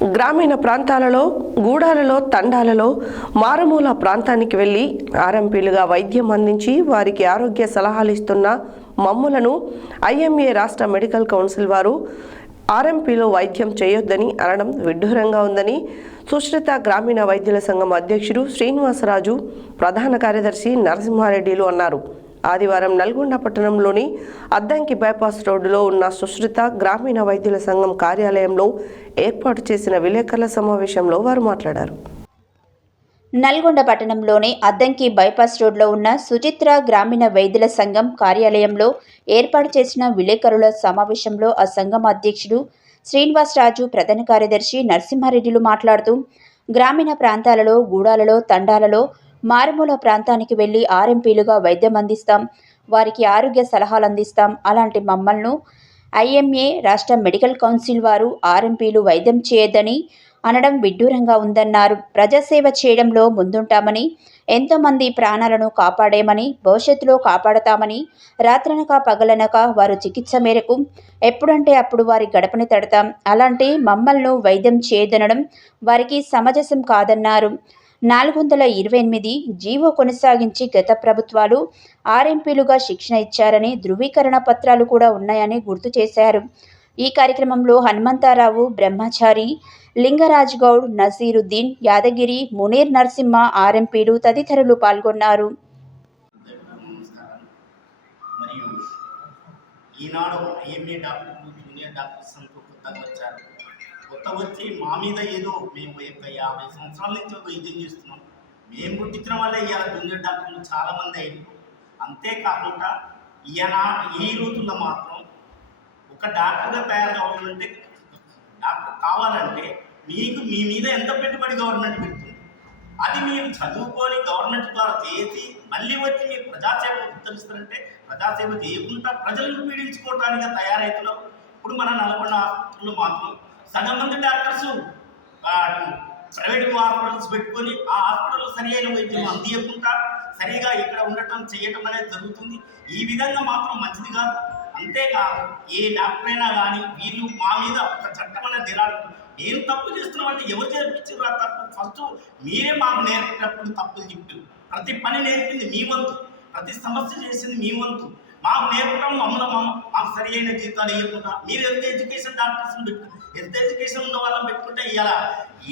గ్రామీణ ప్రాంతాలలో, గూడాలలో, తండాలలో, మారుమూల ప్రాంతానికి వెళ్లి ఆర్ఎంపీలుగా వైద్యం అందించి వారికి ఆరోగ్య సలహాలు ఇస్తున్న మమ్ములను ఐఎంఏ రాష్ట్ర మెడికల్ కౌన్సిల్ వారు ఆర్ఎంపీలో వైద్యం చేయొద్దని అనడం విడ్డూరంగా ఉందని సుశ్రిత గ్రామీణ వైద్యుల సంఘం అధ్యక్షుడు శ్రీనివాసరాజు, ప్రధాన కార్యదర్శి నరసింహారెడ్డిలు అన్నారు. ఆదివారం నల్గొండ పట్టణంలోని అద్దంకి బైపాస్ రోడ్డులో ఉన్న సుశ్రిత గ్రామీణ వైద్యుల సంఘం కార్యాలయంలో ఏర్పాటు చేసిన విలేకరుల సమావేశంలో వారు మాట్లాడారు. నల్గొండ పట్టణంలోని అద్దంకి బైపాస్ రోడ్లో ఉన్న సుచిత్ర గ్రామీణ వైద్యుల సంఘం కార్యాలయంలో ఏర్పాటు చేసిన విలేకరుల సమావేశంలో ఆ సంఘం అధ్యక్షుడు శ్రీనివాసరాజు, ప్రధాన కార్యదర్శి నరసింహారెడ్డిలు మాట్లాడుతూ, గ్రామీణ ప్రాంతాలలో, గూడాలలో, తండాలలో, మారుమూల ప్రాంతానికి వెళ్లి ఆర్ఎంపీలుగా వైద్యం అందిస్తాం, వారికి ఆరోగ్య సలహాలు అందిస్తాం. అలాంటి మమ్మల్ని ఐఎంఏ రాష్ట్ర మెడికల్ కౌన్సిల్ వారు ఆర్ఎంపీలు వైద్యం చేయొద్దని అనడం విడ్డూరంగా ఉందన్నారు. ప్రజాసేవ చేయడంలో ముందుంటామని, ఎంతోమంది ప్రాణాలను కాపాడేమని, భవిష్యత్తులో కాపాడతామని, రాత్రనక పగలనక వారు చికిత్స మేరకు ఎప్పుడంటే అప్పుడు వారి గడపని తడతాం. అలాంటి మమ్మల్ని వైద్యం చేయొద్దనడం వారికి సమంజసం కాదన్నారు. 428 జీవో కొనసాగించి గత ప్రభుత్వాలు ఆర్ఎంపీలుగా శిక్షణ ఇచ్చారని, ధృవీకరణ పత్రాలు కూడా ఉన్నాయని గుర్తు చేశారు. ఈ కార్యక్రమంలో హనుమంతారావు, బ్రహ్మచారి, లింగరాజ్ గౌడ్, నసీరుద్దీన్, యాదగిరి, మునీర్ నరసింహ, ఆర్ఎంపీలు తదితరులు పాల్గొన్నారు. కొత్త వచ్చి మా మీద ఏదో మేము 50 సంవత్సరాల నుంచి వైద్యం చేస్తున్నాం, మేము పుట్టించిన వాళ్ళే ఇవాళ జూనియర్ డాక్టర్లు చాలామంది అయ్యారు. అంతేకాకుండా ఈ రోజుల్లో మాత్రం ఒక డాక్టర్గా తయారు కావాలంటే, డాక్టర్ కావాలంటే మీకు మీ మీద ఎంత పెట్టుబడి గవర్నమెంట్ పెడుతుంది, అది మీరు చదువుకొని గవర్నమెంట్ ద్వారా చేసి మళ్ళీ వచ్చి మీరు ప్రజాసేవ ఉద్ధరిస్తారంటే ప్రజాసేవ చేయకుండా ప్రజలను పీడించుకోవటానికి తయారవుతున్నాం. ఇప్పుడు మన నల్గొండ హాస్పిటల్లో మాత్రం సగం మంది డాక్టర్స్ ప్రైవేట్ హాస్పిటల్స్ పెట్టుకొని ఆ హాస్పిటల్లో సరి అయిన వైద్యం అందియకుండా సరిగా ఇక్కడ ఉండటం చేయటం అనేది జరుగుతుంది. ఈ విధంగా మాత్రం మంచిది కాదు. అంతేకాదు, ఏ డాక్టర్ అయినా కానీ వీళ్ళు మా మీద ఒక చట్టం అనేది దిరాడు. మేము తప్పు చేస్తున్నామంటే ఎవరు చేర్పించారు ఆ తప్పు? ఫస్ట్ మీరే మాకు నేర్పేటప్పుడు తప్పులు చెప్పారు. ప్రతి పని నేర్పింది మీ వంతు, ప్రతి సమస్య చేసింది మీ వంతు. మాకు నేర్పడం మాకు సరి అయిన జీతాలు ఇవ్వకుండా మీరు హెల్త్ ఎడ్యుకేషన్ డాక్టర్స్ని పెట్టుకుంటారు. హెల్త్ ఎడ్యుకేషన్ ఉన్న వాళ్ళని పెట్టుకుంటే ఇలా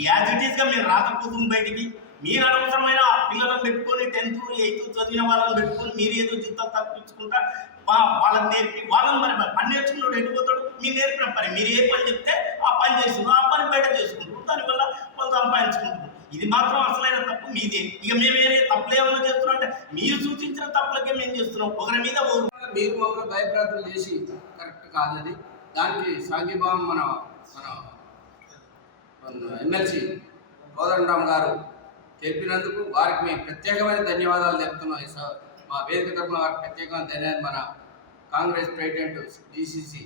యాజ్ ఇట్ ఈస్గా మీరు రాకపోతుంది బయటికి. మీరు అనవసరమైన పిల్లలను పెట్టుకొని 10th 8th చదివిన వాళ్ళని పెట్టుకొని మీరు ఏదో జీతాలు తప్పించుకుంటా వాళ్ళని నేర్పి వాళ్ళని మరి పని నేర్చుకున్నాడు వెళ్ళిపోతాడు. మీరు నేర్పిన పని మీరు ఏ పని చెప్తే ఆ పని చేస్తున్నారు, ఆ పని బయట చేసుకుంటారు, దానివల్ల వాళ్ళు సంపాదించుకుంటున్నారు. ఇది మాత్రం అసలైన తప్పు మీదే. ఇక మేము వేరే తప్పులు ఏమైనా చేస్తున్నాం అంటే మీరు సూచించిన తప్పులకే మేము చేస్తున్నాం. ఒకరి మీద మీరు మమ్మల్ని భయప్రాంతం చేసి కరెక్ట్ కాదది. దానికి సాంఘీభావం మన ఎమ్మెల్సీ కోదండరామ్ గారు తెలిపినందుకు వారికి మేము ప్రత్యేకమైన ధన్యవాదాలు చెప్తున్నాం. మా వేదిక తరఫున వారికి ప్రత్యేకమైన ధన్యవాదాలు మన కాంగ్రెస్ ప్రెసిడెంట్ డిసిసి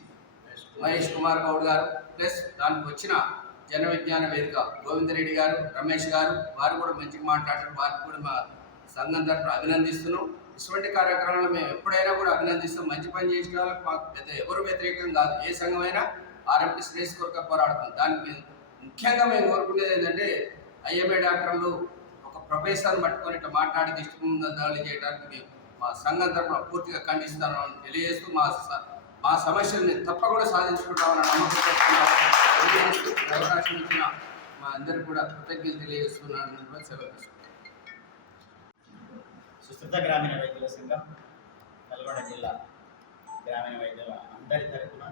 మహేష్ కుమార్ గౌడ్ గారు, ప్లస్ దానికి వచ్చిన జన విజ్ఞాన వేదిక గోవిందరెడ్డి గారు, రమేష్ గారు, వారు కూడా మంచిగా మాట్లాడారు. వారికి కూడా మా సంఘం తరఫున అభినందిస్తున్నాం. ఇటువంటి కార్యక్రమాలను మేము ఎప్పుడైనా కూడా అభినందిస్తాం. మంచి పని చేసిన వాళ్ళకి మాకు ఎవరు వ్యతిరేకం కాదు. ఏ సంఘమైనా ఆర్ఎంపీ శ్రేయస్ కొరకు పోరాడుతుంది. దానికి ముఖ్యంగా మేము కోరుకునేది ఏంటంటే, ఐఎంఏ డాక్టర్లు ఒక ప్రొఫెసర్ పట్టుకొని ఇట్లా మాట్లాడి దిష్టి ముందు దాడులు చేయడానికి మేము మా సంఘం తరఫున పూర్తిగా ఖండిస్తామని తెలియజేస్తూ మా సమస్యల్ని తప్పకుండా సాధించుకుంటామని నమ్మకం అవకాశం ఇచ్చిన మా అందరికీ కూడా కృతజ్ఞతలు తెలియజేస్తున్నాను. సెలవు. సుశ్రిత గ్రామీణ వైద్యుల సంఘం నల్గొండ జిల్లా గ్రామీణ వైద్యుల అందరి తరఫున,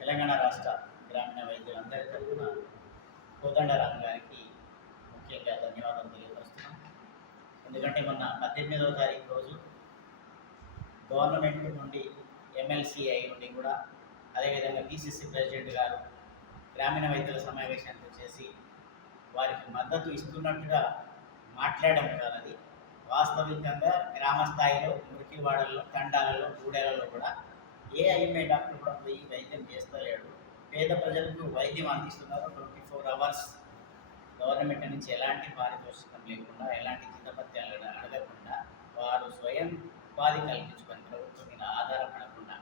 తెలంగాణ రాష్ట్ర గ్రామీణ వైద్యులందరి తరఫున కోదండరామ్ గారికి ముఖ్యంగా ధన్యవాదాలు తెలియపరుస్తున్నాం. ఎందుకంటే మొన్న 18వ తారీఖు రోజు గవర్నమెంట్ నుండి ఎమ్మెల్సీ నుండి కూడా, అదేవిధంగా పిసిసి ప్రెసిడెంట్ గారు గ్రామీణ వైద్యుల సమావేశానికి వచ్చేసి వారికి మద్దతు ఇస్తున్నట్టుగా మాట్లాడడం కాదు. వాస్తవికంగా గ్రామ స్థాయిలో, మురికివాడల్లో, తండాలలో, గూడెలలో కూడా ఏ ఐఎంఏ డాక్టర్ కూడా పోయి వైద్యం చేస్తలేడు. పేద ప్రజలకు వైద్యం అందిస్తున్నారు. 24 hours గవర్నమెంట్ నుంచి ఎలాంటి పారితోషికం లేకుండా, ఎలాంటి జీతభత్యాలు అడగకుండా వారు స్వయం ఉపాధి కల్పించుకొని ప్రభుత్వం మీద ఆధారపడకుండా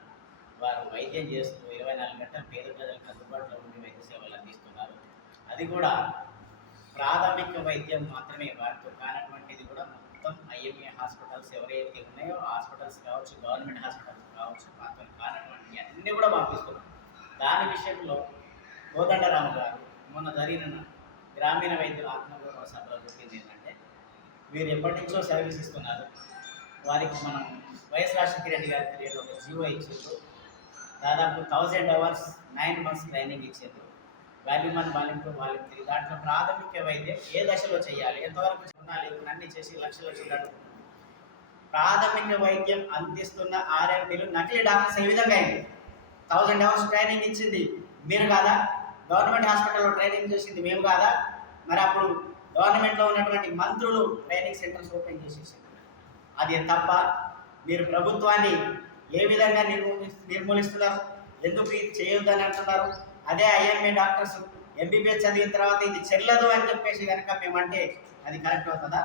వారు వైద్యం చేస్తూ 24 గంటలు పేద ప్రజలకు అందుబాటులో ఉండి వైద్య సేవలు అందిస్తున్నారు. అది కూడా ప్రాథమిక వైద్యం మాత్రమే, వారితో కానటువంటిది కూడా మొత్తం ఐఎంఏ హాస్పిటల్స్ ఎవరైతే ఉన్నాయో హాస్పిటల్స్ కావచ్చు, గవర్నమెంట్ హాస్పిటల్స్ కావచ్చు, మాతో కానటువంటి అన్నీ కూడా పంపిస్తున్నాం. దాని విషయంలో కోదండరాము గారు మొన్న జరిగిన గ్రామీణ వైద్యుల ఆత్మగౌరవ సభలో చెప్పింది ఏంటంటే, వీరు ఎప్పటి నుంచో సర్వీస్ ఇస్తున్నారు, వారికి మనం వైఎస్ రాజశేఖర రెడ్డి గారి పీరియడ్లో ఒక జీవో ఇచ్చారు, దాదాపు 1000 hours 9 months ట్రైనింగ్ ఇచ్చారు, వాల్యూమ్ 1 వాల్యూమ్ 2 వాల్యూమ్ 3. దాంట్లో ప్రాథమిక వైద్యం ఏ దశలో చేయాలి, ఎంతవరకు ఉండాలి, అన్నీ చేసి లక్షలు చిల్లర. ప్రాథమిక వైద్యం అందిస్తున్న ఆర్ఎంపీలు నకిలీ డాక్టర్స్ ఏ విధంగా అయింది? 1000 hours ట్రైనింగ్ ఇచ్చింది మీరు కాదా? గవర్నమెంట్ హాస్పిటల్లో ట్రైనింగ్ చేసింది మేము కాదా? మరి అప్పుడు గవర్నమెంట్లో ఉన్నటువంటి మంత్రులు ట్రైనింగ్ సెంటర్స్ ఓపెన్ చేసేసారు. అది తప్ప మీరు ప్రభుత్వాన్ని ఏ విధంగా నిర్మూలిస్తున్నారు? ఎందుకు ఇది చేయొద్దని అంటున్నారు? అదే ఐఎంఏ డాక్టర్స్ ఎంబీబీఎస్ చదివిన తర్వాత ఇది చెల్లదు అని చెప్పేసి కనుక మేమంటే అది కరెక్ట్ అవుతుందా?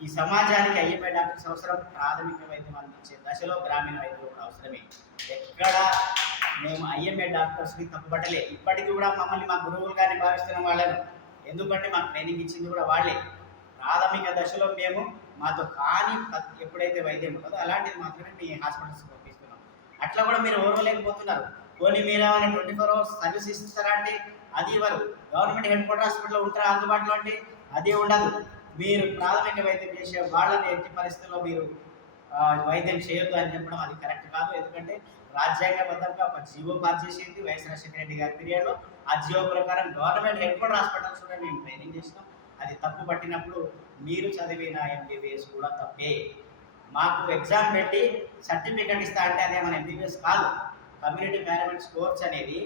ఈ సమాజానికి ఐఎంఏ డాక్టర్స్ అవసరం, ప్రాథమిక వైద్యం అందించే దశలో గ్రామీణ వైద్యులు కూడా అవసరమే. ఎక్కడ మేము ఐఎంఏ డాక్టర్స్ని తప్పుపట్టలే. ఇప్పటికీ కూడా మమ్మల్ని మా గురువులుగానే భావిస్తున్న వాళ్ళను, ఎందుకంటే మాకు ట్రైనింగ్ ఇచ్చింది కూడా వాళ్ళే. ప్రాథమిక దశలో మేము మాతో కానీ ఎప్పుడైతే వైద్యం ఉంటుందో అలాంటిది మాత్రమే మీ హాస్పిటల్స్కి పంపిస్తున్నాం. అట్లా కూడా మీరు ఓర్వలేకపోతున్నారు. పోనీ మీరు ఏమైనా 24 hours సర్వీస్ ఇస్తారా అంటే అది ఇవ్వరు. గవర్నమెంట్ హెడ్ క్వార్టర్ హాస్పిటల్లో ఉంటారా అందుబాటులో అంటే అది ఉండదు. మీరు ప్రాథమిక వైద్యం చేసే వాళ్ళని ఎట్టి పరిస్థితుల్లో మీరు వైద్యం చేయొద్దు అని చెప్పడం అది కరెక్ట్ కాదు. ఎందుకంటే రాజ్యాంగబద్ధంగా ఒక జీవో పాస్ చేసేది వైఎస్ రాజశేఖర రెడ్డి గారి పీరియడ్లో. ఆ జీవో ప్రకారం గవర్నమెంట్ హెడ్ క్వార్టర్ హాస్పిటల్స్ కూడా మేము ట్రైనింగ్ చేసినాం. అది తప్పు పట్టినప్పుడు మీరు చదివిన ఎంబీబీఎస్ కూడా తప్పే. మాకు ఎగ్జామ్ పెట్టి సర్టిఫికెట్ ఇస్తా అంటే అదే మన ఎంబీబీఎస్ కాదు. కమ్యూనిటీ మేనేజ్మెంట్ కోర్స్ అనేది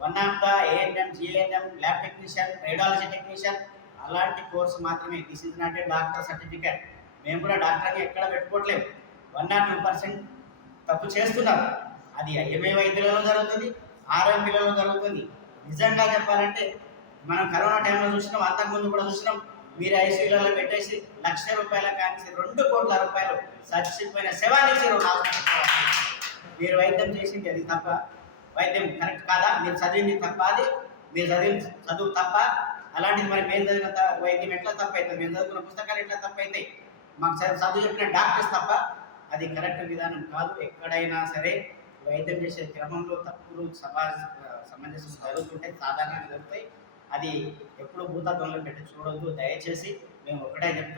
one of the ANM, GNM, lab technician, radiology technician అలాంటి కోర్సు మాత్రమే. This is not a doctor certificate. మేము కూడా డాక్టర్ని ఎక్కడ పెట్టుకోవట్లేదు. 1 or 2% తప్పు చేస్తున్నారు. అది ఐఎంఏ వైద్యులలో జరుగుతుంది, ఆర్ఎంపీలలో జరుగుతుంది. నిజంగా చెప్పాలంటే మనం కరోనా టైంలో చూసినాం, అంతకుముందు కూడా చూసినాం. మీరు ఐసీయూలలో పెట్టేసి ₹1,00,000 కానీ 2 కోట్ల రూపాయలు చచ్చిపోయిన శవానికి మీరు వైద్యం చేసింది అది తప్ప. వైద్యం కరెక్ట్ కాదా? మీరు చదివింది తప్ప, అది మీరు చదివిన చదువు తప్ప. అలాంటిది మరి మేము చదివిన వైద్యం ఎట్లా తప్ప అవుతుంది? మేము చదువుకున్న పుస్తకాలు ఎట్లా తప్ప అవుతాయి? మాకు చదువు చెప్పిన డాక్టర్స్ తప్ప. అది కరెక్ట్ విధానం కాదు. ఎక్కడైనా సరే వైద్యం చేసే క్రమంలో తప్పులు సమంజసం జరుగుతుంటే సాధారణంగా జరుగుతాయి. అది ఎప్పుడు భూతత్వంలో పెట్టి చూడొద్దు దయచేసి. మేము ఒకటే చెప్తున్నాం.